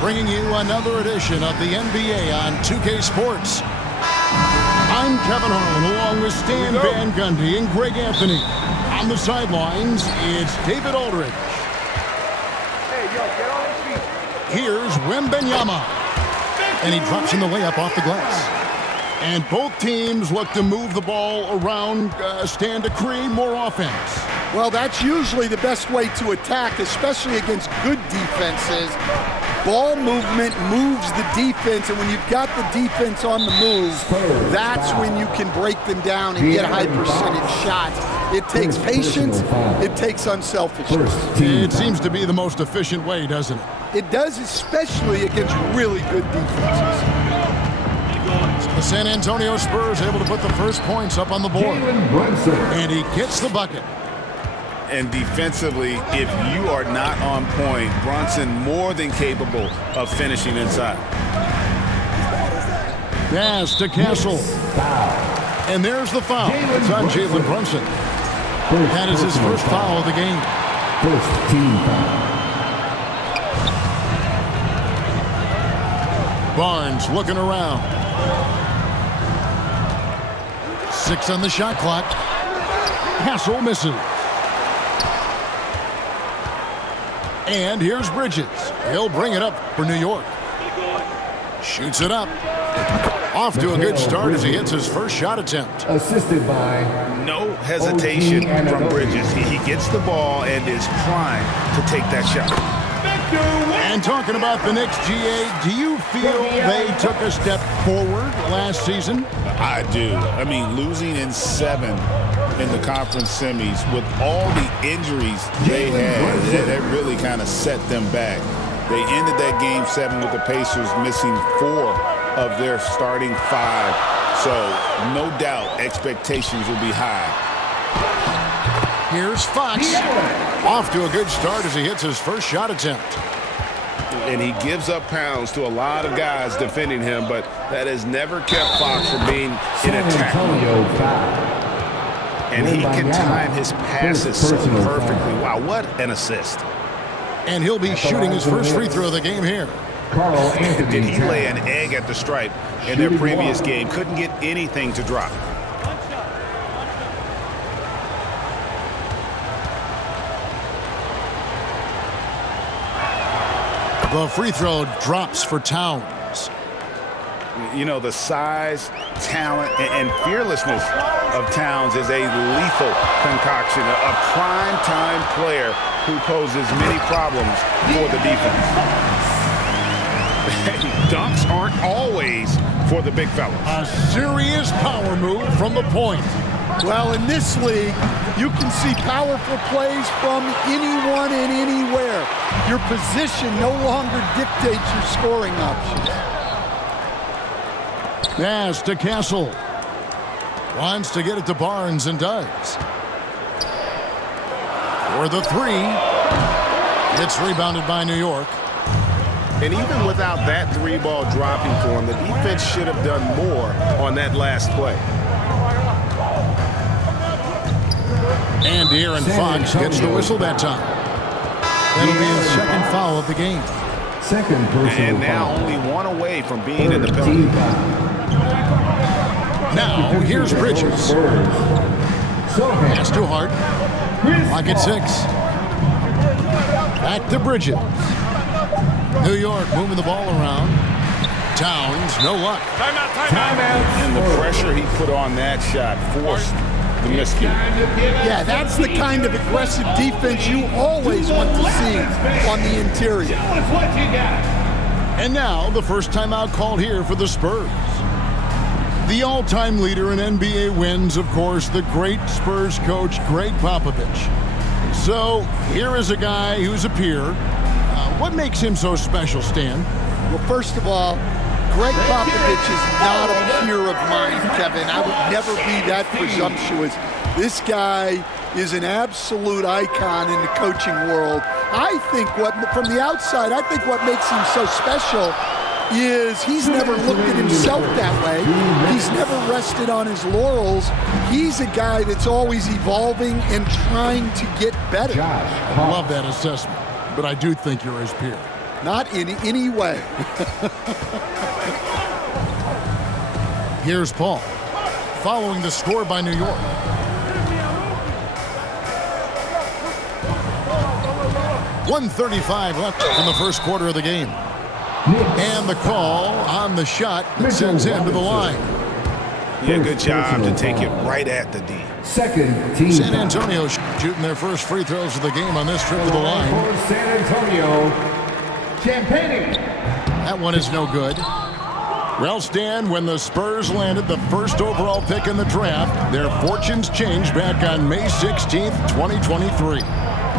bringing you another edition of the NBA on 2K Sports. I'm Kevin Harlan along with Stan Van Gundy and Greg Anthony. On the sidelines, it's David Aldridge. Hey, yo, get on his feet. Here's Wembanyama. And he drops in the layup off the glass. And both teams look to move the ball around, Stan, to create more offense. Well, that's usually the best way to attack, especially against good defenses. Ball movement moves the defense, and when you've got the defense on the move, that's when you can break them down and get high percentage shots. It takes patience. It takes unselfishness. It seems to be the most efficient way, doesn't it? It does, especially against really good defenses. The San Antonio Spurs able to put the first points up on the board. And he gets the bucket. And defensively, if you are not on point, Brunson more than capable of finishing inside. Pass to Castle. And there's the foul. It's on Jalen Brunson. That is his first foul of the game. First team foul. Barnes looking around. 6 on the shot clock. Castle misses. And here's Bridges. He'll bring it up for New York. Shoots it up. Off to a good start as he hits his first shot attempt. Assisted by no hesitation from Bridges. He gets the ball and is primed to take that shot. And talking about the Knicks, GA, do you feel they took a step forward last season? I do. I mean, losing in 7 in the conference semis with all the injuries they had, that really kind of set them back. They ended that game 7 with the Pacers missing 4 of their starting 5. So, no doubt, expectations will be high. Here's Fox. Off to a good start as he hits his first shot attempt. And he gives up pounds to a lot of guys defending him, but that has never kept Fox from being in attack. And he can time his passes so perfectly. Wow, what an assist. And he'll be shooting his first free throw of the game here. Did he lay an egg at the stripe in their previous game? Couldn't get anything to drop. The free throw drops for Towns. You know, the size, talent, and fearlessness of Towns is a lethal concoction, a prime-time player who poses many problems for the defense. Dunks aren't always for the big fellas. A serious power move from the point. Well, in this league, you can see powerful plays from anyone and anywhere. Your position no longer dictates your scoring options. Pass to Castle. Wants to get it to Barnes and does. For the 3. It's rebounded by New York. And even without that 3-ball dropping for him, the defense should have done more on that last play. And De'Aaron Fox gets the whistle that time. That'll be his second foul of the game. Second personal and now foul. only 1 away from being in the penalty. Now, here's Bridges. Pass to Hart. Clock at 6. Back to Bridges. New York moving the ball around. Towns, no luck. Timeout. And the pressure he put on that shot forced the miscue. Yeah, that's the kind of aggressive defense you always want to see on the interior. And now, the first timeout called here for the Spurs. The all-time leader in NBA wins, of course, the great Spurs coach, Greg Popovich. So, here is a guy who's a peer. What makes him so special, Stan? Well, first of all, Greg Popovich is not a peer of mine, Kevin. I would never be that presumptuous. This guy is an absolute icon in the coaching world. I think from the outside, I think what makes him so special is he's never looked at himself that way. He's never rested on his laurels. He's a guy that's always evolving and trying to get better. I love that assessment, but I do think you're his peer. Not in any way. Here's Paul, following the score by New York. .135 left in the first quarter of the game. And the call on the shot that sends him to the line. Yeah, good job to take it right at the D. Second team San foul. Antonio shooting their first free throws of the game on this trip to the line. For San Antonio, Champagne. That one is no good. Well, Stan, when the Spurs landed the first overall pick in the draft, their fortunes changed back on May 16th, 2023.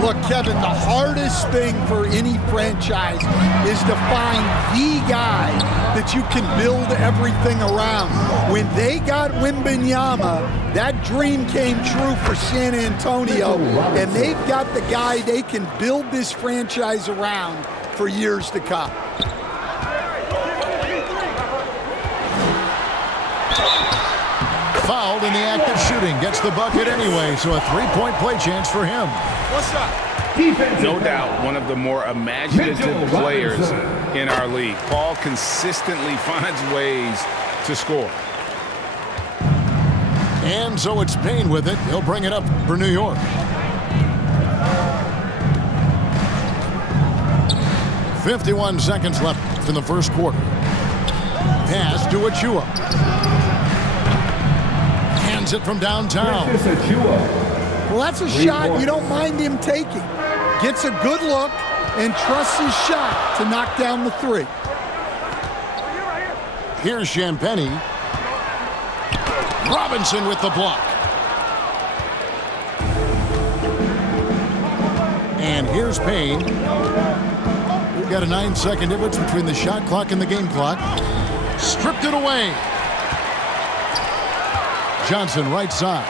Look, Kevin, the hardest thing for any franchise is to find the guy that you can build everything around. When they got Wembanyama, that dream came true for San Antonio, and they've got the guy they can build this franchise around for years to come. Fouled in the act of shooting, gets the bucket anyway, so a three-point play chance for him. What's up? No doubt one of the more imaginative players in our league. Paul consistently finds ways to score. And so it's Payne with it. He'll bring it up for New York. .51 seconds left in the first quarter. Pass to Achua. Hands it from downtown. Well, that's a shot you don't mind him taking. Gets a good look and trusts his shot to knock down the three. Here's Champagnie. Robinson with the block. And here's Payne. We've got a 9-second difference between the shot clock and the game clock. Stripped it away. Johnson right side.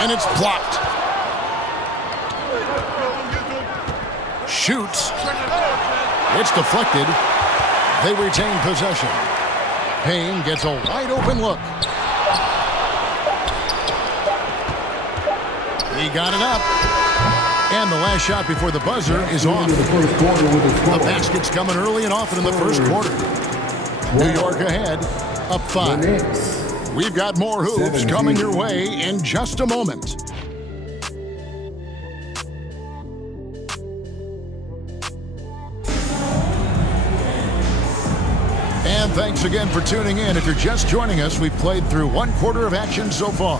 And it's blocked. Shoots. It's deflected. They retain possession. Payne gets a wide open look. He got it up. And the last shot before the buzzer is off. The basket's coming early and often in the first quarter. New York ahead, up 5. We've got more hoops coming your way in just a moment. And thanks again for tuning in. If you're just joining us, we've played through one quarter of action so far.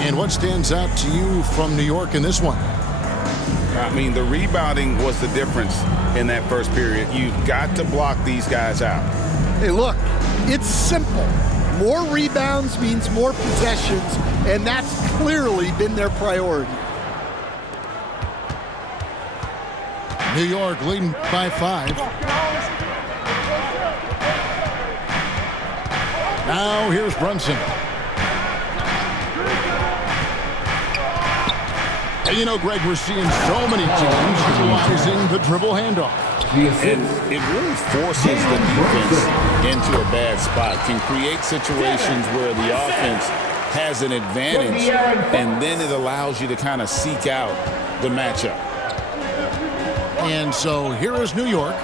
And what stands out to you from New York in this one? I mean, the rebounding was the difference in that first period. You've got to block these guys out. Hey, look, it's simple. More rebounds means more possessions, and that's clearly been their priority. New York leading by 5. Now here's Brunson. And you know, Greg, we're seeing so many teams utilizing the dribble handoff. And it really forces the defense into a bad spot, can create situations where the offense has an advantage, and then it allows you to kind of seek out the matchup. And so here is New York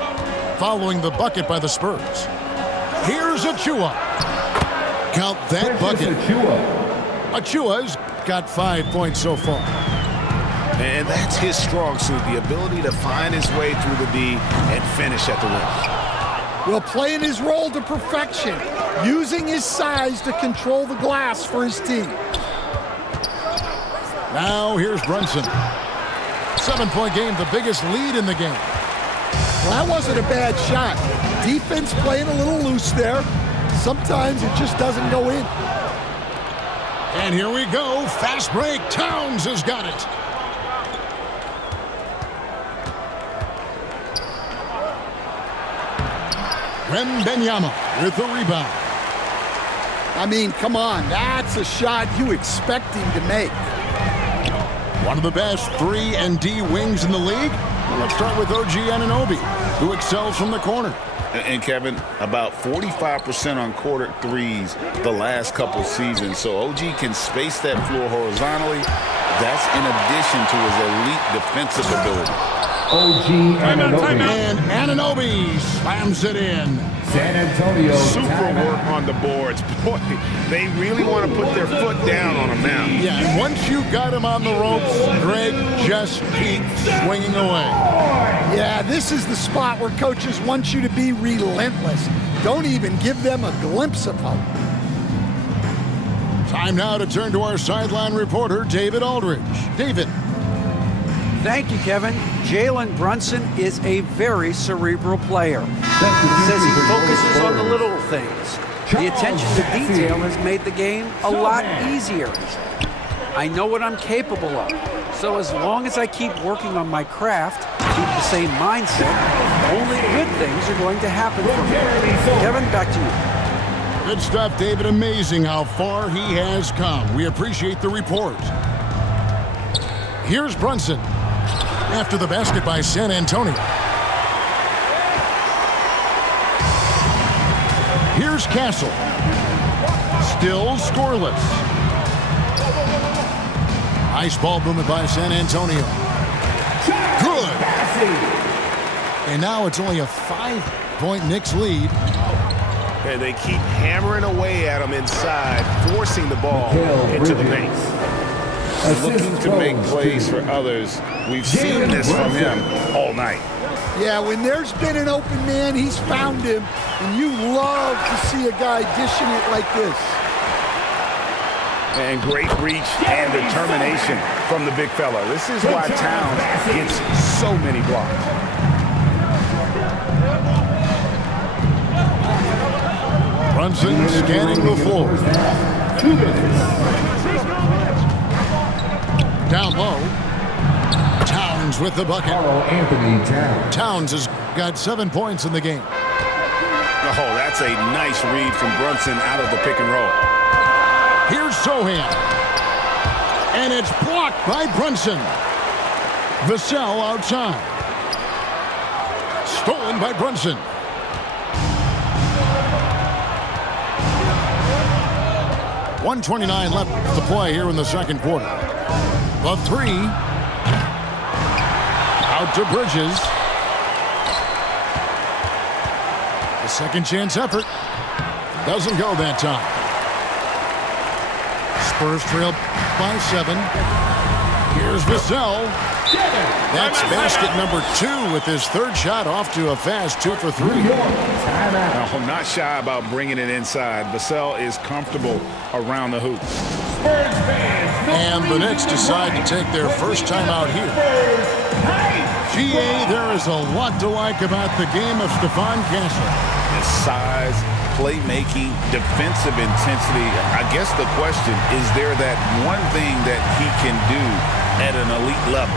following the bucket by the Spurs. Here's Achua. Count that bucket. Achua's got 5 points so far. And that's his strong suit, the ability to find his way through the D and finish at the rim. Well, playing his role to perfection, using his size to control the glass for his team. Now here's Brunson. 7-point game, the biggest lead in the game. Well, that wasn't a bad shot. Defense playing a little loose there. Sometimes it just doesn't go in. And here we go. Fast break. Towns has got it. Wembanyama with the rebound. I mean, come on. That's a shot you expect him to make. One of the best 3 and D wings in the league. Let's start with OG Anunoby, who excels from the corner. And Kevin, about 45% on quarter threes the last couple seasons. So OG can space that floor horizontally. That's in addition to his elite defensive ability. OG Anunoby. And Anunoby slams it in. San Antonio. Super timeout. work on the boards. Boy, they really want to put their foot down on him now. Yeah, and once you got him on the ropes, Greg just keeps swinging away. Yeah, this is the spot where coaches want you to be relentless. Don't even give them a glimpse of hope. Time now to turn to our sideline reporter, David Aldridge. David. Thank you, Kevin. Jalen Brunson is a very cerebral player. That's the He says he for focuses on the Spurs. little things. The attention to detail has made the game a lot easier. I know what I'm capable of. So as long as I keep working on my craft, keep the same mindset, only good things are going to happen for me. Kevin, back to you. Good stuff, David. Amazing how far he has come. We appreciate the report. Here's Brunson. After the basket by San Antonio. Here's Castle. Still scoreless. Nice ball movement by San Antonio. Good. And now it's only a 5-point Knicks lead. And they keep hammering away at him inside, forcing the ball into the paint. Looking to make plays for others. We've seen this from him all night. Yeah, when there's been an open man, he's found him. And you love to see a guy dishing it like this. And great reach and determination from the big fella. This is why Towns gets so many blocks. Brunson scanning the floor. 2 minutes. Down low. Towns with the bucket. Carl Anthony Towns. Towns has got 7 points in the game. Oh, that's a nice read from Brunson out of the pick and roll. Here's Sohan. And it's blocked by Brunson. Vassell outside. Stolen by Brunson. .129 left to play here in the second quarter. The three. Out to Bridges. The second chance effort. Doesn't go that time. Spurs trail by 7. Here's Vassell. That's basket number 2 with his third shot off to a fast 2 for 3. Timeout. Oh, not shy about bringing it inside. Vassell is comfortable around the hoop. Spurs fans. And the Knicks decide to take their first time out here. GA, there is a lot to like about the game of Stephon Castle. His size, playmaking, defensive intensity. I guess the question, is there that one thing that he can do at an elite level?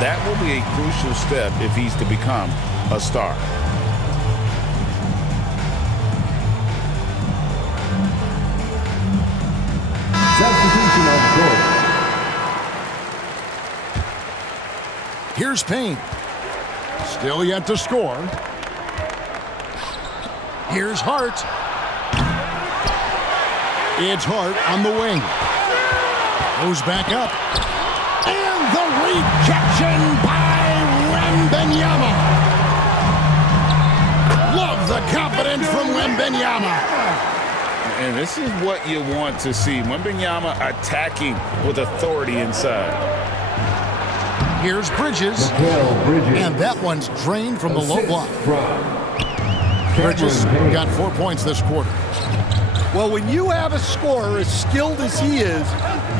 That will be a crucial step if he's to become a star. Substitution on the court. Here's Payne. Still yet to score. Here's Hart. It's Hart on the wing. Goes back up. And the rejection by Wembanyama. Love the confidence from Wembanyama. And this is what you want to see. Wembanyama attacking with authority inside. Here's Bridges. Bridges. And that one's drained from the low block. From Bridges Cameron got 4 points this quarter. Well, when you have a scorer as skilled as he is,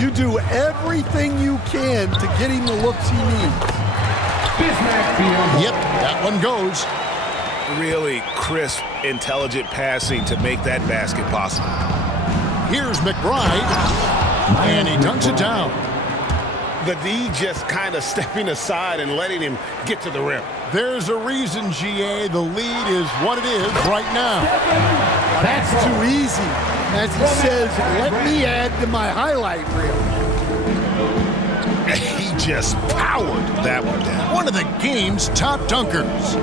you do everything you can to get him the looks he needs. Bismack beyond. Yep, that one goes. Really crisp, intelligent passing to make that basket possible. Here's McBride. And he dunks it down. The D just kind of stepping aside and letting him get to the rim. There's a reason, GA, the lead is what it is right now. That's too easy. As he says, let me add to my highlight reel. He just powered that one down. One of the game's top dunkers.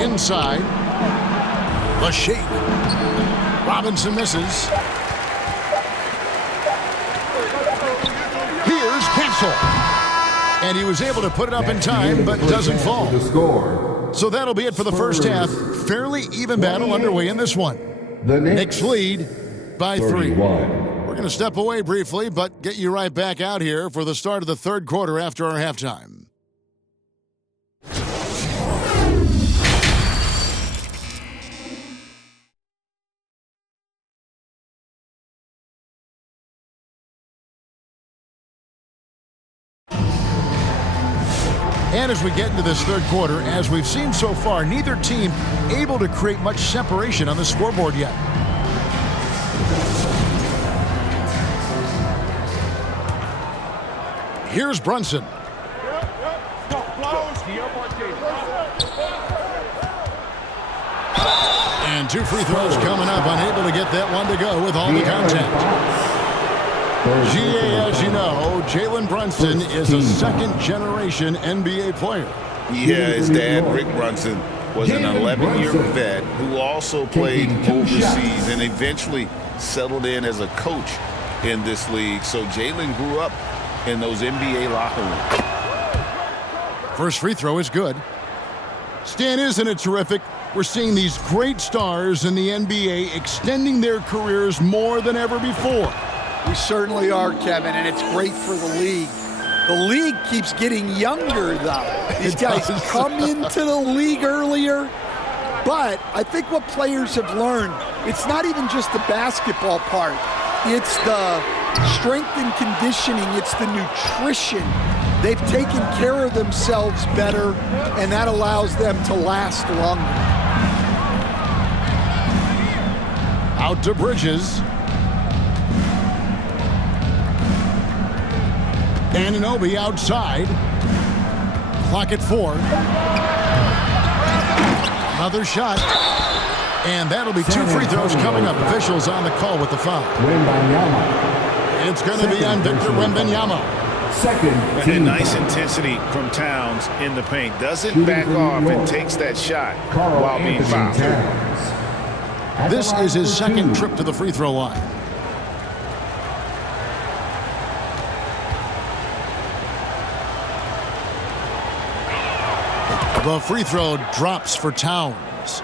Inside. The shake. Robinson misses. Here's And he was able to put it up in time, but doesn't fall. The score. So that'll be it for the first half. Fairly even battle underway in this one. The Knicks lead by 3. 31. We're going to step away briefly, but get you right back out here for the start of the third quarter after our halftime. And as we get into this third quarter, as we've seen so far, neither team able to create much separation on the scoreboard yet. Here's Brunson. And 2 free throws coming up, unable to get that one to go with all the contact. GA, as you know, Jalen Brunson is a second-generation NBA player. Yeah, his dad, Rick Brunson, was an 11-year vet who also played overseas and eventually settled in as a coach in this league. So Jalen grew up in those NBA locker rooms. First free throw is good. Stan, isn't it terrific? We're seeing these great stars in the NBA extending their careers more than ever before. We certainly are, Kevin, and it's great for the league. The league keeps getting younger, though. These guys come into the league earlier, but I think what players have learned, it's not even just the basketball part. It's the strength and conditioning. It's the nutrition. They've taken care of themselves better, and that allows them to last longer. Out to Bridges. Anunoby outside. Clock at 4. Another shot. And that'll be 2 free throws coming up. Officials on the call with the foul. It's going to be on Victor Wembanyama. And nice intensity from Towns in the paint. Doesn't back off and takes that shot while being fouled. This is his second trip to the free throw line. The free throw drops for Towns.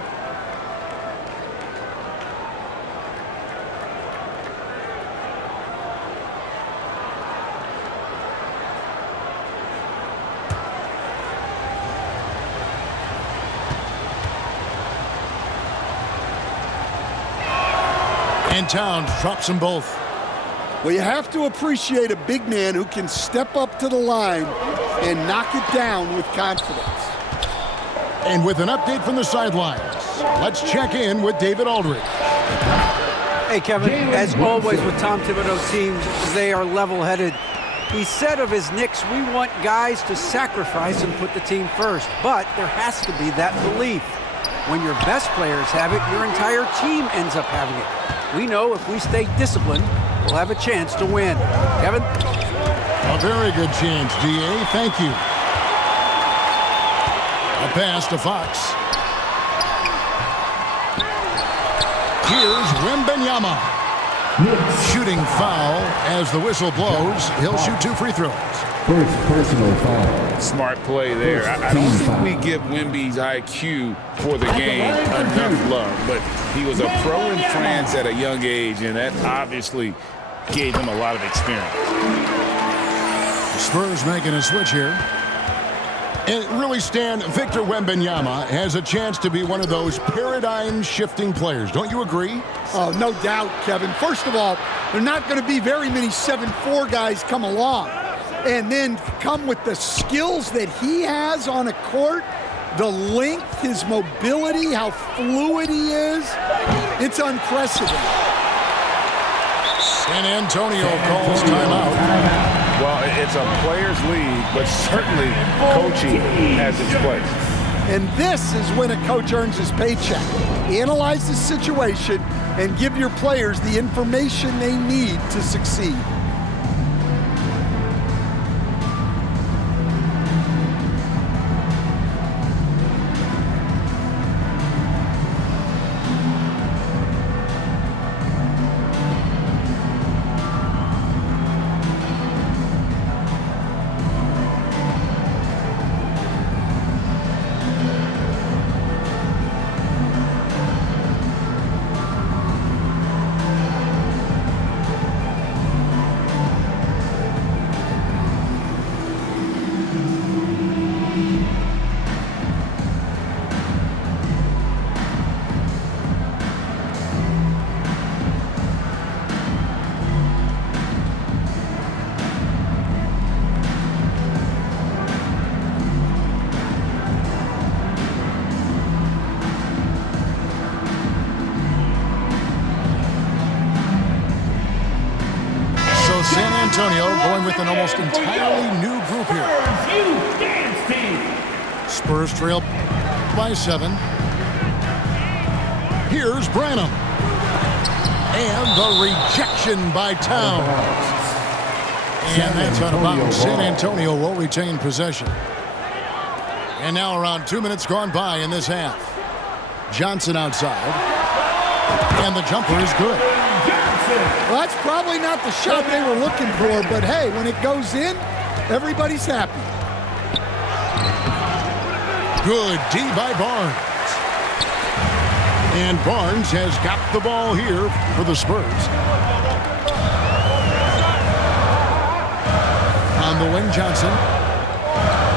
And Towns drops them both. Well, you have to appreciate a big man who can step up to the line and knock it down with confidence. And with an update from the sidelines, let's check in with David Aldridge. Hey, Kevin, as always with Tom Thibodeau's teams, they are level-headed. He said of his Knicks, we want guys to sacrifice and put the team first, but there has to be that belief. When your best players have it, your entire team ends up having it. We know if we stay disciplined, we'll have a chance to win. Kevin? A very good chance, DA. Thank you. A pass to Fox. Here's Wembanyama. Shooting foul as the whistle blows. He'll shoot 2 free throws. First personal foul. Smart play there. I don't think we give Wemby's IQ for the game enough love, but he was a pro in France at a young age, and that obviously gave him a lot of experience. Spurs making a switch here. And really, Stan, Victor Wembanyama has a chance to be one of those paradigm-shifting players. Don't you agree? Oh, no doubt, Kevin. First of all, there are not going to be very many 7'4" guys come along and then come with the skills that he has on a court, the length, his mobility, how fluid he is. It's unprecedented. San Antonio calls timeout. Well, it's a players' league, but certainly coaching has its place. And this is when a coach earns his paycheck. Analyze the situation and give your players the information they need to succeed. going with an almost entirely new group here. Spurs trail by 7. Here's Branham. And the rejection by Towns. And that's out of bounds. San Antonio will retain possession. And now around 2 minutes gone by in this half. Johnson outside. And the jumper is good. Well, that's probably not the shot they were looking for, but hey, when it goes in, everybody's happy. Good D by Barnes. And Barnes has got the ball here for the Spurs. On the wing, Johnson.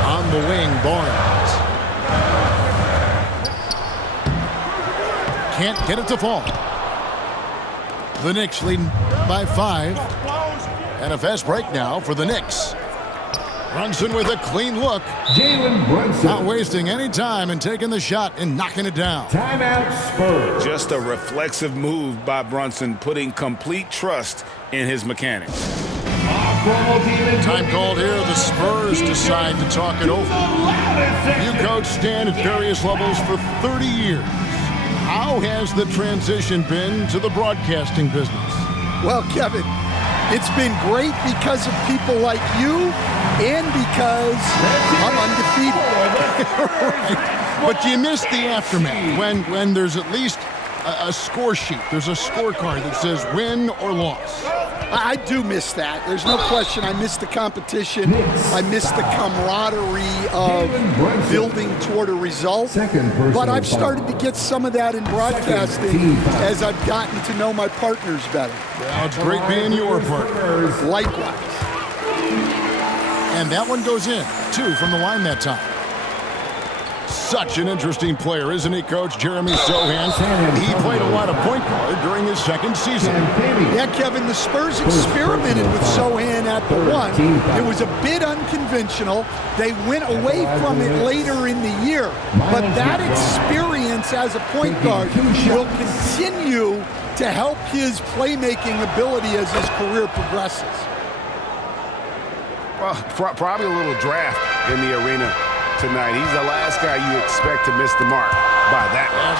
On the wing, Barnes. Can't get it to fall. The Knicks leading by 5. And a fast break now for the Knicks. Brunson with a clean look. Jalen Brunson. Not wasting any time and taking the shot and knocking it down. Timeout Spurs. Just a reflexive move by Brunson, putting complete trust in his mechanics. Time called here. The Spurs decide to talk it over. You coach Stan at various levels for 30 years. How has the transition been to the broadcasting business? Well, Kevin, it's been great because of people like you and because I'm undefeated. Right. But you miss the aftermath when there's at least a score sheet. There's a scorecard that says win or loss. I do miss that. There's no question. I miss the competition. I miss the camaraderie of building toward a result. But I've started to get some of that in broadcasting as I've gotten to know my partners better. Well, it's great being your partner. Likewise. And that one goes in. 2 from the line that time. Such an interesting player, isn't he, Coach? Jeremy Sohan. He played a lot of point guard during his second season. Yeah, Kevin, the Spurs experimented with Sohan at the 1. It was a bit unconventional. They went away from it later in the year. But that experience as a point guard will continue to help his playmaking ability as his career progresses. Well, probably a little draft in the arena tonight. He's the last guy you expect to miss the mark by that much.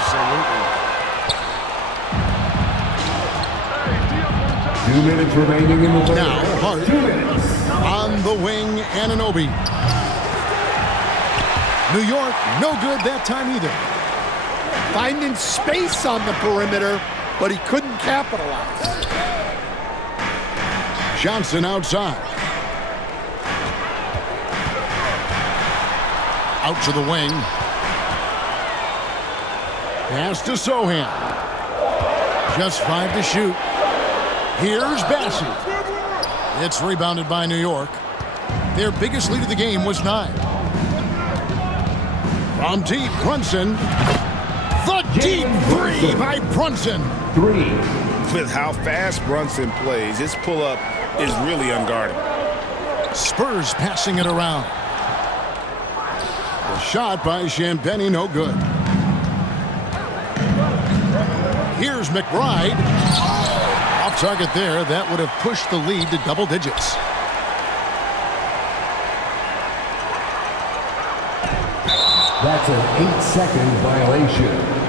Absolutely. 2 minutes remaining in the third. Now, Hart 2 minutes. on the wing, Anunoby. New York, no good that time either. Finding space on the perimeter, but he couldn't capitalize. Johnson outside. Out to the wing. Pass to Sohan. Just 5 to shoot. Here's Bassey. It's rebounded by New York. Their biggest lead of the game was 9. From deep, Brunson. The deep 3 by Brunson. 3. With how fast Brunson plays, his pull-up is really unguarded. Spurs passing it around. The shot by Champagnie, no good. Here's McBride. Off target there. That would have pushed the lead to double digits. That's an 8-second violation.